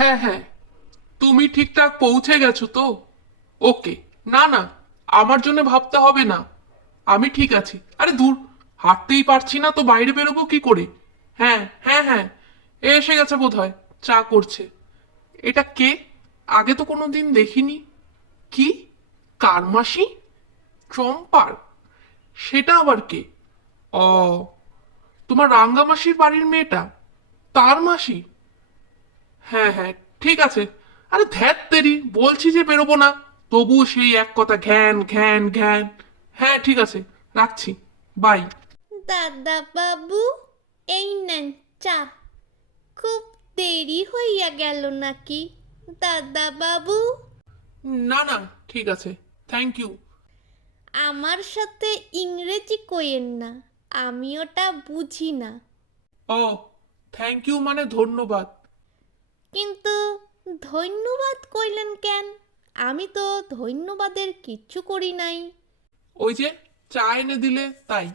হ্যাঁ হ্যাঁ। তুমি ঠিকঠাক পৌঁছে গেছো তো? ওকে। না না, আমার জন্য ভাবতে হবে না। আমি ঠিক আছি। আরে দূর হাঁটতেই পারছি না তো বাইরে বেরোবো কি করে? হ্যাঁ হ্যাঁ হ্যাঁ। এ এসে গেছে বোধ হয় চা করছে। এটা কে? আগে তো কোনো দিন দেখিনি। কি? কার মাসি? চম্পার। সেটা আবার কে? ও তোমার রাঙ্গামাসির বাড়ির মেয়েটা। তার মাসি? হ্যাঁ হ্যাঁ ঠিক আছে। আরে ধ্যাত তেরি বলছি যে বেরোবো না। তবু সেই এক কথা ঘ্যান ঘ্যান ঘ্যান। হ্যাঁ ঠিক আছে রাখছি। বাই। দাদা বাবু এই নেন চা। খুব দেরি হইয়া গেল নাকি দাদা বাবু? না না ঠিক আছে থ্যাংক ইউ আমার সাথে ইংরেজি কইেন না আমি ওটা বুঝি না। ও থ্যাংক ইউ মানে ধন্যবাদ। কিন্তু ধন্যবাদ কইলেন কেন? আমি তো ধন্যবাদের কিচ্ছু করি নাই। ওই যে চা এনে দিলে তাই।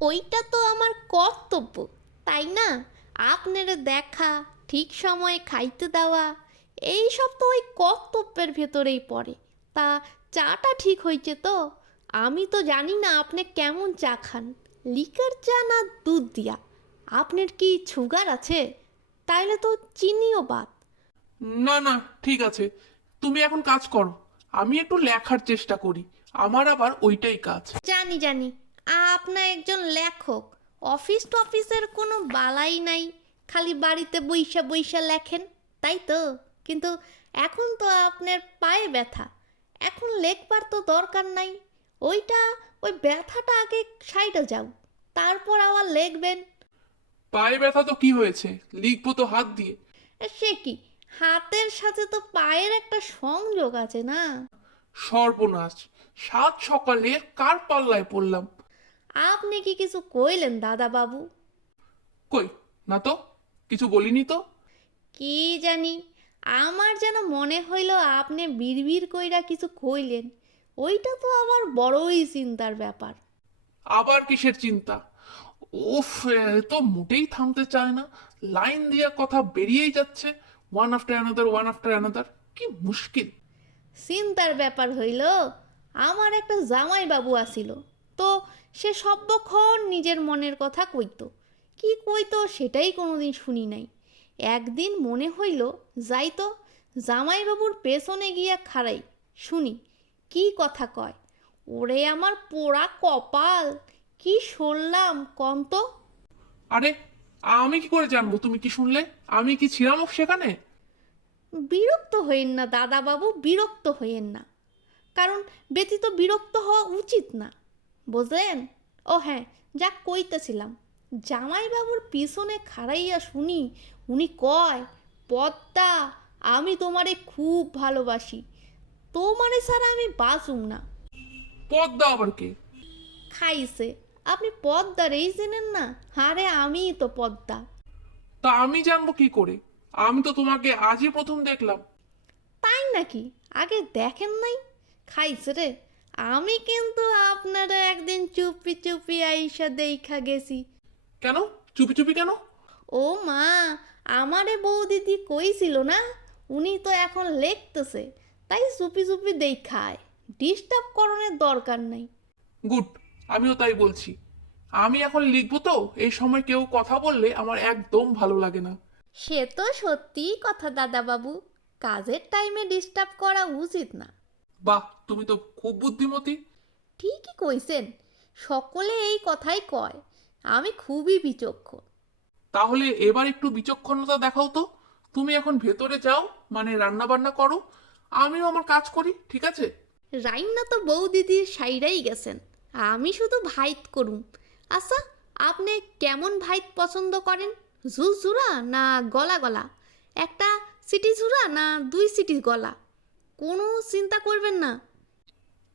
ওইটা তো আমার কর্তব্য তাই না? আপনার দেখা ঠিক সময়ে খাইতে দেওয়া এই সব তো ওই কর্তব্যের ভেতরেই পড়ে। তা চাটা ঠিক হয়েছে তো? আমি তো জানি না আপনি কেমন চা খান। লিকার চা না দুধ দিয়া? আপনার কি সুগার আছে? তাইলে তো চিনিও বাদ। না না ঠিক আছে। তুমি এখন কাজ করো। আমি একটু লেখার চেষ্টা করি। আমার আবার ওইটাই কাজ। জানি জানি। আপনার একজন লেখক। অফিস টফিসের কোনো বালাই নাই। খালি বাড়িতে বইসা বইসা লেখেন তাই তো? কিন্তু এখন তো আপনার পায়ে ব্যথা। এখন লেখবার তো দরকার নাই। ওইটা ওই ব্যথাটা আগে সাইডে যাও। তারপর আবার লিখবেন। পায়ে ব্যথা তো কি হয়েছে? লিখব তো হাত দিয়ে। সে কি? হাতের সাথে তো পায়ের একটা সংযোগ আছে না? সর্বনাশ। সাত সকালে কার পাল্লায় পড়লাম? আপনি কি কিছু কইলেন দাদা বাবু কই? না তো কিছু বলিনি তো। কি জানি আমার যেন মনে হইল আপনি বিড়বিড় কইরা কিছু কইলেন। ওইটা তো আবার বড়ই চিন্তার ব্যাপার। আবার কিসের চিন্তা? এ তো মোটেই থামতে চায় না। লাইন দিয়ে কথা বেরিয়েই যাচ্ছে one after another one after another কি মুশকিল। চিন্তার ব্যাপার হইল, আমার একটা জামাই বাবু আসিল। তো সে সর্বক্ষণ নিজের মনের কথা কইতো। কি কইতো সেটাই কোনোদিন শুনি নাই। একদিন মনে হইল যাই তো জামাইবাবুর পেছনে গিয়া খাড়াই। শুনি, কি কথা কয়? ওরে আমার পোড়া কপাল! কি শুনলাম কন্ত? আরে আমি কি করে জানব? তুমি কি শুনলে? আমি কি ছিলাম সেখানে? বিরক্ত হইন না দাদাবাবু বিরক্ত হইয়েন না। কারণ ব্যতীত বিরক্ত হওয়া উচিত না বুঝলেন? ও হ্যাঁ যা কইতেছিলাম। জামাইবাবুর পিছনে খাড়াইয়া শুনি উনি কয় পদ্মা আমি তোমারে খুব ভালোবাসি তোমারে ছাড়া আমি বাঁচুম না। পদ্মা আবার কে? খাইছে। আপনি পদ্মারেই চেনেন না? হারে আমিই তো পদ্মা। তা আমি জানব কি করে? আমি তো তোমাকে আজই প্রথম দেখলাম। তাই নাকি? আগে দেখেন নাই? খাইছে রে। আমি কিন্তু আপনারা একদিন চুপি চুপি আইসা দেখা গেছি। কেন? চুপি চুপি কেন? ও মা আমারে বউ দিদি কইছিল না? উনি তো এখন লেখতেছে। তাই চুপি চুপি দেখায়। ডিস্টার্ব করণের দরকার নাই। গুড। আমিও তাই বলছি। আমি এখন লিখব তো এই সময় কেউ কথা বললে আমার একদম ভালো লাগে না। সে তো সত্যিই কথা দাদা বাবু কাজের টাইমে ডিস্টার্ব করা উচিত না। বাহ তুমি তো খুব বুদ্ধিমতী। ঠিকই কইছেন সকলে এই কথাই কয়। আমি খুবই বিচক্ষণ। তাহলে এবার একটু বিচক্ষণতা দেখাও তো। তুমি এখন ভেতরে যাও মানে রান্না বান্না করো। আমিও আমার কাজ করি ঠিক আছে? রাইন্না তো বৌদিদির সাইরাই গেছেন। আমি শুধু ভাইত করুম। আচ্ছা আপনি কেমন ভাইত পছন্দ করেন? ঝুরঝুরা না গলা গলা? একটা সিটি ঝুরা না দুই সিটি গলা? কোনো চিন্তা করবেন না।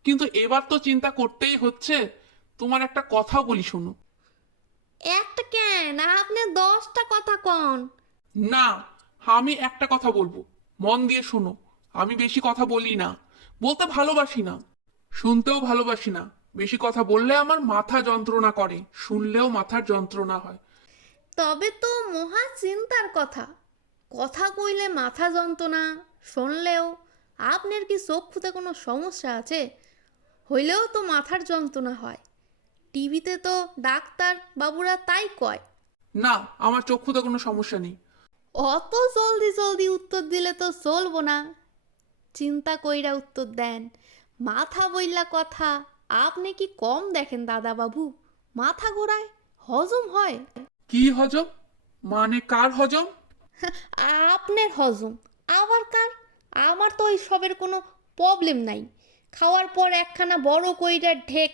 কিন্তু এবার তো চিন্তা করতেই হচ্ছে। তোমার একটা কথা বলি শোনো। একটা কেন? আপনি দশটা কথা কন। না আমি একটা কথা বলব। মন দিয়ে শোনো। আমি বেশি কথা বলি না। বলতে ভালোবাসি না। শুনতেও ভালোবাসি না। বেশি কথা বললে আমার মাথা যন্ত্রণা করে শুনলেও মাথার যন্ত্রণা হয়। তবে তো মহা চিন্তার কথা। কথা কইলে মাথা যন্ত্রণা শুনলেও আপনার কি চক্ষুতে কোনো সমস্যা আছে? হইলেও তো মাথার যন্ত্রণা হয়। টিভিতে তো ডাক্তার বাবুরা তাই কয়। না আমার চক্ষুতে কোনো সমস্যা নেই। অত জলদি জলদি উত্তর দিলে তো চলবো না। চিন্তা কইরা উত্তর দেন। মাথা বইলা কথা আপনি কি কম দেখেন দাদা বাবু মাথা ঘোরায় হজম হয়। কি হজম? মানে কার হজম? আপনার হজম। আবার কার? আমার তো সবের কোনো প্রবলেম নাই। খাওয়ার পর একখানা বড় কইরা ঢেক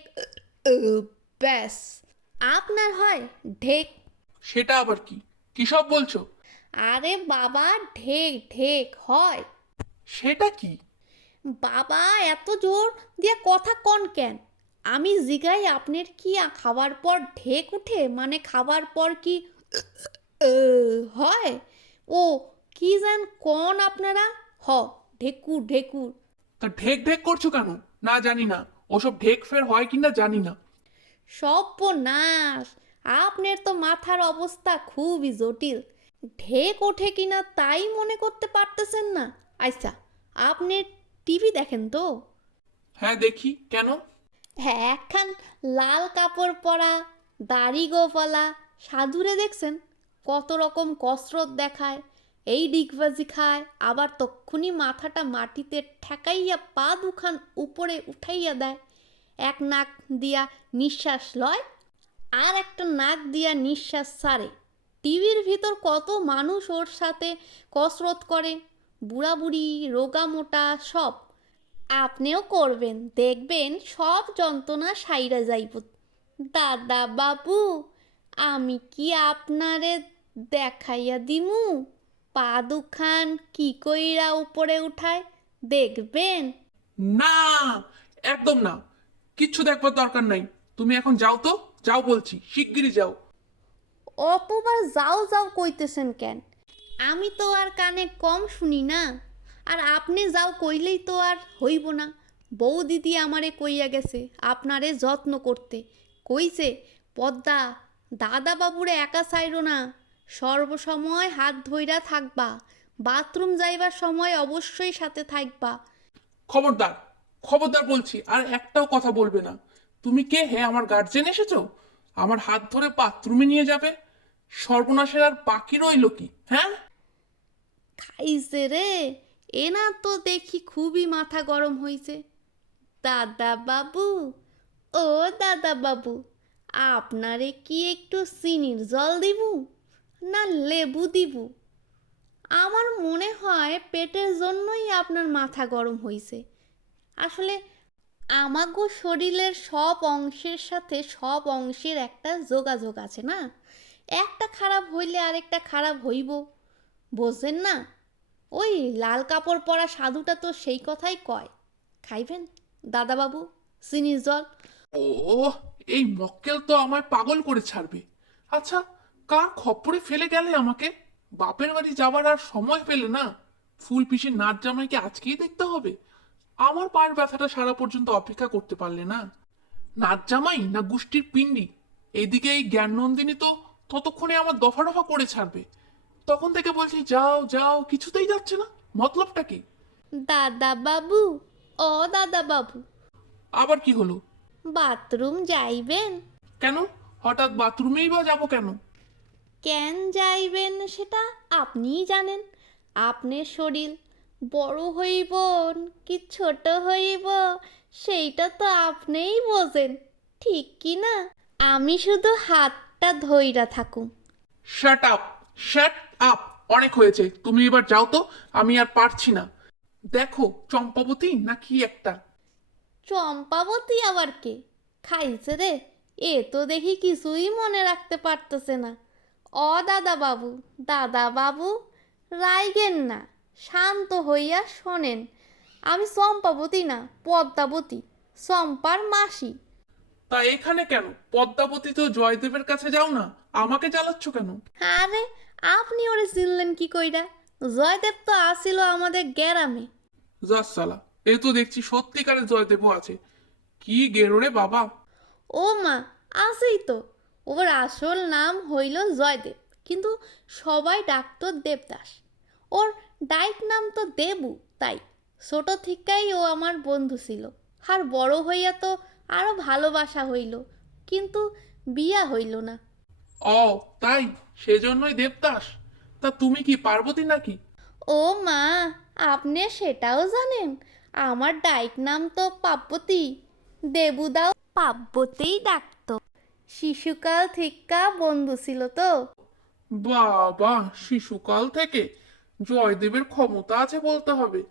ব্যাস। আপনার হয় ঢেক। সেটা আবার কি? কি সব বলছো? আরে বাবা ঢেক ঢেক হয়। সেটা কি? বাবা এত জোর দিয়ে কথা কন কেন? আমি জিগাই আপনার কি খাওয়ার পর ঢেক উঠে? মানে খাবার পর কি হয়? ও কি যেন কন আপনারা? হ ঢেকুর ঢেকুর। তা ঢেক ঢেক করছ কেন? না জানি না। ওসব ঢেক ফের হয় কিনা জানি না। সব সর্বনাশ! আপনার তো মাথার অবস্থা খুবই জটিল। ঢেক ওঠে কিনা তাই মনে করতে পারতেছেন না? আচ্ছা আপনি টিভি দেখেন তো? হ্যাঁ দেখি। কেন? হ্যাঁ একখান লাল কাপড় পরা দাড়ি গোপালা সাধুরে দেখছেন? কত রকম কসরত দেখায়। এই ডিগবাজি খায় আবার তক্ষুনি মাথাটা মাটিতে ঠেকাইয়া পা দুখান উপরে উঠাইয়া দেয়। এক নাক দিয়া নিঃশ্বাস লয় আর একটা নাক দিয়া নিঃশ্বাস সারে। টিভির ভিতর কত মানুষ ওর সাথে কসরত করে। বুড়া বুড়ি রোগা মোটা সব। আপনিও করবেন দেখবেন সব যন্ত্রণা সাইরা যাইব। দাদা বাবু আমি কি আপনারে দেখাইয়া দিমু? পা দুখান কি কইরা উপরে উঠায় দেখবেন? না একদম না। কিচ্ছু দেখবার দরকার নাই। তুমি এখন যাও তো যাও বলছি শিগগিরই যাও। অতবার যাও যাও কইতেছেন কেন? আমি তো আর কানে কম শুনি না। আর আপনি যাও কইলেই তো আর হইব না। বউ দিদি আমারে কইয়া গেছে, আপনারে যত্ন করতে। কইছে, পদ্মা দাদা বাবুরে একা চাইরো না। সর্বসময় হাত ধইরা থাকবা। বাথরুম যাইবার সময় অবশ্যই সাথে থাকবা। খবরদার খবরদার বলছি, আর একটাও কথা বলবে না। তুমি কে হে? আমার গার্জেন এসেছ? আমার হাত ধরে বাথরুমে নিয়ে যাবে? সর্বনাশের আর বাকি রইল কি? হ্যাঁ? খাইছে রে। এনা তো দেখি খুবই মাথা গরম হইছে। দাদা বাবু, ও দাদা বাবু, আপনারে কি একটু চিনির জল দিব না লেবু দিব? আমার মনে হয় পেটের জন্যই আপনার মাথা গরম হয়েছে আসলে আমাগো শরীরের সব অংশের সাথে সব অংশের একটা যোগাযোগ আছে না? একটা খারাপ হইলে আরেকটা খারাপ হইব, বোঝেন না? ওই লাল কাপড় পরা সাধুটা তো সেই কথাই কয়। খাইবেন, দাদাবাবু, চিনির জল। ও এই মক্কেল তো আমার পাগল করে ছাড়বে। আচ্ছা কার খপ্পরে ফেলে গেলে আমাকে? বাপের বাড়ি যাবার আর সময় পেলে না? ফুল পিসির নাচ জামাইকে আজকেই দেখতে হবে। আমার পায়ের ব্যথাটা সারা পর্যন্ত অপেক্ষা করতে পারলে না? নাচ জামাই না গোষ্ঠীর পিণ্ডি এইদিকে এই জ্ঞান নন্দিনী তো ততক্ষণে আমার দফা দফা করে ছাড়বে। তখন থেকে বলছি যাও যাও কিছুতেই যাচ্ছে না। মতলবটা কি? দাদা বাবু ও দাদা বাবু। আবার কি হলো? বাথরুম যাইবেন? কেন? হঠাৎ বাথরুমেই বা যাব কেন? কেন যাইবেন সেটা আপনিই জানেন। আপনার শরীর বড় হইব কি ছোট হইব সেইটা তো আপনিই বোঝেন। ঠিক কি না? আমি শুধু হাতটা ধইরা থাকুম শাট আপ শাট আপ অনেক হয়েছে তুমি এবার যাও তো আমি আর পারছি না। দেখো চম্পাবতী না কি একটা? চম্পাবতী আবার কে? খাইছে রে এ তো দেখি কিছুই মনে রাখতে পারতেছে না। অ দাদা বাবু দাদা বাবু রাইগেন না শান্ত হইয়া শোনেন। আমি চম্পাবতী না পদ্মাবতী চম্পার মাসি। তা এখানে কেন? পদ্মাবতী তো জয়দেবের কাছে যাও না? আমাকে জ্বালাচ্ছ কেন? আরে আপনি ওরে চিনলেন কি কইরা? জয়দেব তো আসিল আমাদের গ্যারামে। সালা এই তো দেখছি সত্যিকারের জয়দেবও আছে। কি গেরো রে বাবা। ও মা আছেই তো। ওর আসল নাম হইল জয়দেব কিন্তু সবাই ডাক্তার দেবদাস। ওর ডাইক নাম তো দেবু তাই। ছোট থেকেই ও আমার বন্ধু ছিল। আর বড় হইয়া তো আরও ভালোবাসা হইল কিন্তু বিয়া হইল না। ও তাই? সেজন্যই দেবদাস। তা তুমি কি পার্বতী নাকি? ও মা আপনি সেটাও জানেন। আমার ডাইক নাম তো পাপ্পতি দেবুদাও পাব্বতেই ডাকতো। শিশুকাল থেকে বন্ধু ছিল তো। বাবা শিশুকাল থেকে জয়দেবের ক্ষমতা আছে বলতে হবে।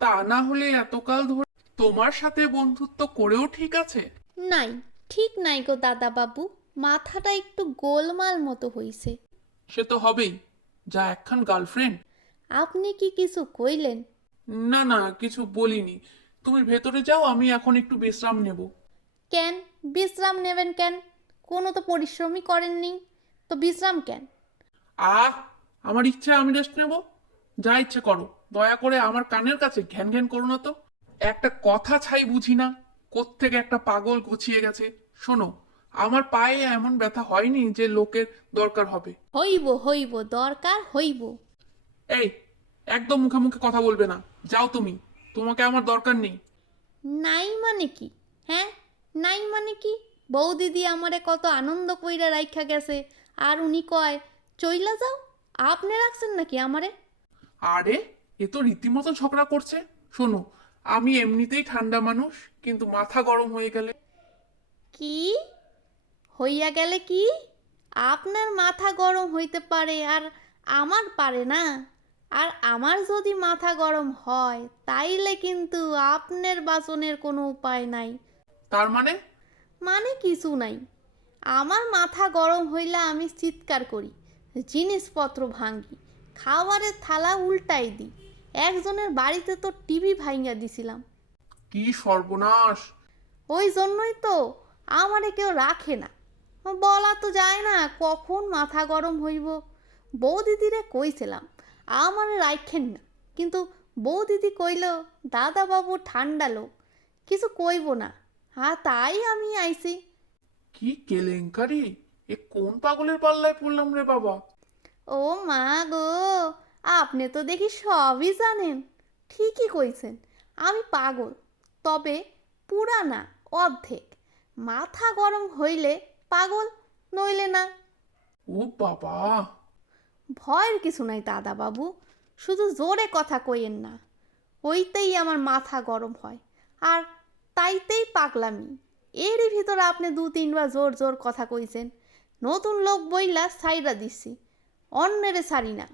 তা না হলে এতকাল ধরে তোমার সাথে বন্ধুত্ব করেও ঠিক আছে? নাই ঠিক নাই গো দাদা বাবু মাথাটা একটু গোলমাল মতো হইছে। সে তো হবেই। যা একখান গার্লফ্রেন্ড। আপনি কি কিছু কইলেন? না না কিছু বলিনি। তুমি ভেতরে যাও আমি এখন একটু বিশ্রাম নেব। কেন? বিশ্রাম নেবেন কেন? কোনো তো পরিশ্রমই করেননি। তো বিশ্রাম কেন? আহ আমার ইচ্ছা আমি রেস্ট নেব। যা ইচ্ছে করো। দয়া করে আমার কানের কাছে ঘ্যান ঘ্যান করো না তো। একটা কথা ছাই বুঝি না। কোত্থেকে একটা পাগল গুছিয়ে গেছে। শোনো আমার পায়ে এমন ব্যথা হয়নি যে লোকের দরকার হবে। হইব হইব দরকার হইব। এই একদম মুখে মুখে কথা বলবে না। যাও তুমি তোমাকে আমার দরকার নেই। নাই মানে কি? হ্যাঁ নাই মানে কি? বউ দিদি আমারে কত আনন্দ কইরা রাইখা গেছে। আর উনি কয় চইলা যাও আপনি রাখছেন নাকি আমারে? আরে এ তো রীতিমতো ঝগড়া করছে। শোনো আমি এমনিতেই ঠান্ডা মানুষ কিন্তু মাথা গরম হয়ে গেলে। কি? হইয়া গেলে কি? আপনার মাথা গরম হইতে পারে আর আমার পারে না। আর আমার যদি মাথা গরম হয় তাইলে কিন্তু আপনার বাঁচনের কোনো উপায় নাই। তার মানে? মানে কিছু নাই। আমার মাথা গরম হইলে আমি চিৎকার করি জিনিসপত্র ভাঙ্গি খাবারের থালা উল্টাই দিই। একজনের বাড়িতে তো টিভি ভাঙ্গা দিছিলাম। কি সর্বনাশ। ওই জন্যই তো আমারে কেউ রাখে না। বলা তো যায় না কখন মাথা গরম হইব। বউ দিদিরে কইছিলাম আমার রাখেন না। কিন্তু বউ দিদি কইল দাদা বাবু ঠান্ডা লোক কিছু কইব না। হ্যাঁ তাই আমি আইছি। কি কেলেঙ্কারি? এ কোন পাগলের পাল্লায় পড়লাম রে বাবা? ও মা গো আপনি তো দেখি সবই জানেন। ঠিকই কইছেন আমি পাগল তবে পুরা না অর্ধেক। মাথা গরম হইলে পাগল নইলে না। ও বাবা। ভয়ের কিছু নাই দাদা বাবু শুধু জোরে কথা কইেন না। ওইতেই আমার মাথা গরম হয় আর তাইতেই পাগলামি। এরই ভিতরে আপনি দু তিনবার জোর জোর কথা কইছেন। নতুন লোক বইলা সাইরা দিছি অন্যেরে সারি না।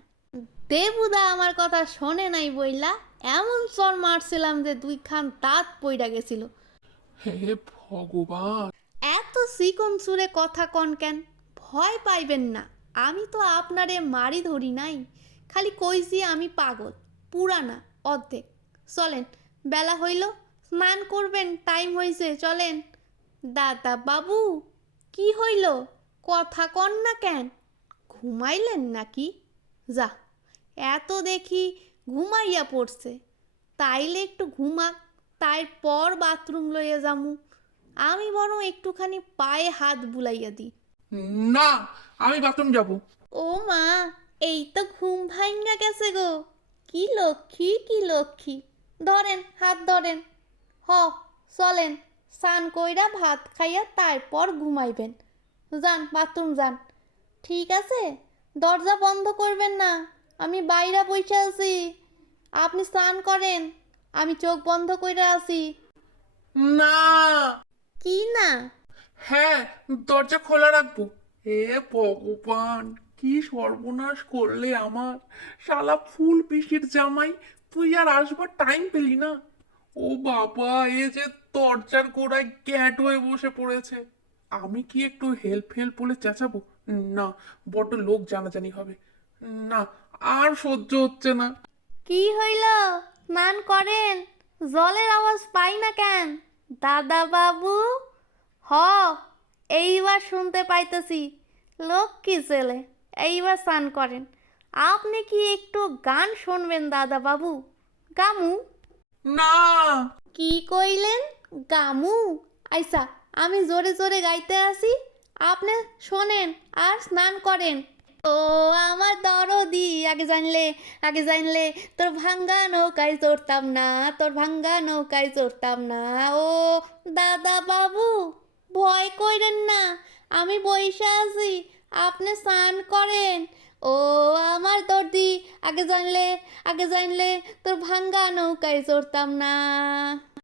দেবুদা আমার কথা শোনে নাই বইলা। এমন চর মারছিলাম যে দুইখান দাঁত পইরা গেছিল। হে ভগবান। এত চিকন সুরে কথা কন কেন? ভয় পাইবেন না। আমি তো আপনারে মারি ধরি নাই। খালি কইছি আমি পাগল পুরানা অর্ধেক। চলেন বেলা হইল স্নান করবেন টাইম হইছে চলেন। দাদা বাবু কি হইল? কথা কন না কেন? ঘুমাইলেন নাকি? যা এত দেখি ঘুমাইয়া পড়ছে। তাইলে একটু ঘুমাক তারপর বাথরুম লইয়া যামু। আমি বরং একটুখানি পায়ে হাত বুলাইয়া দিই না আমি বাথরুম যাব। ও মা এই তো ঘুম ভাঙ্গা গেছে গো। কি লক্ষ্মী কি লক্ষ্মী। ধরেন হাত ধরেন। হ চলেন স্নান কইরা ভাত খাইয়া তারপর ঘুমাইবেন। যান বাথরুম যান। ঠিক আছে? দরজা বন্ধ করবেন না। আমি বাইরে বসে আছি। আপনি স্নান করেন। আমি চোখ বন্ধ কইরা আছি। না। কি না? হ্যাঁ দরজা খোলা রাখব। হে ভগবান কি সর্বনাশ করলে আমার। শালা ফুল পিসির জামাই তুই আর আসবার টাইম পেলি না। ও বাবা এ যে দরজার গোড়ায় গ্যাট হয়ে বসে পড়েছে। আমি কি একটু হেল্প হেল্প বলে চেঁচাবো? না বড্ড লোক জানাজানি হবে। না আর সহ্য হচ্ছে না। কি হইল? স্নান করেন। জলের আওয়াজ পাই না কেন? দাদা বাবু হ এইবার শুনতে পাইতেছি। লক্ষ্মী ছেলে? এইবার স্নান করেন। আপনি কি একটু গান শুনবেন দাদা বাবু গামু? না। কি কইলেন? গামু? আইসা আমি জোরে জোরে গাইতে আসি। আপনি শোনেন আর স্নান করেন। ও আমার দরদি, আগে জানলে আগে জানলে তোর ভাঙ্গা নৌকায় চড়তাম না, তোর ভাঙ্গা নৌকায় চড়তাম না। ও দাদা বাবু, ভয় কইরেন না, আমি বইসা আছি, আপনি স্নান করেন। ও আমার দর্দি, আগে জানলে আগে জানলে তোর ভাঙ্গা নৌকায় চড়তাম না।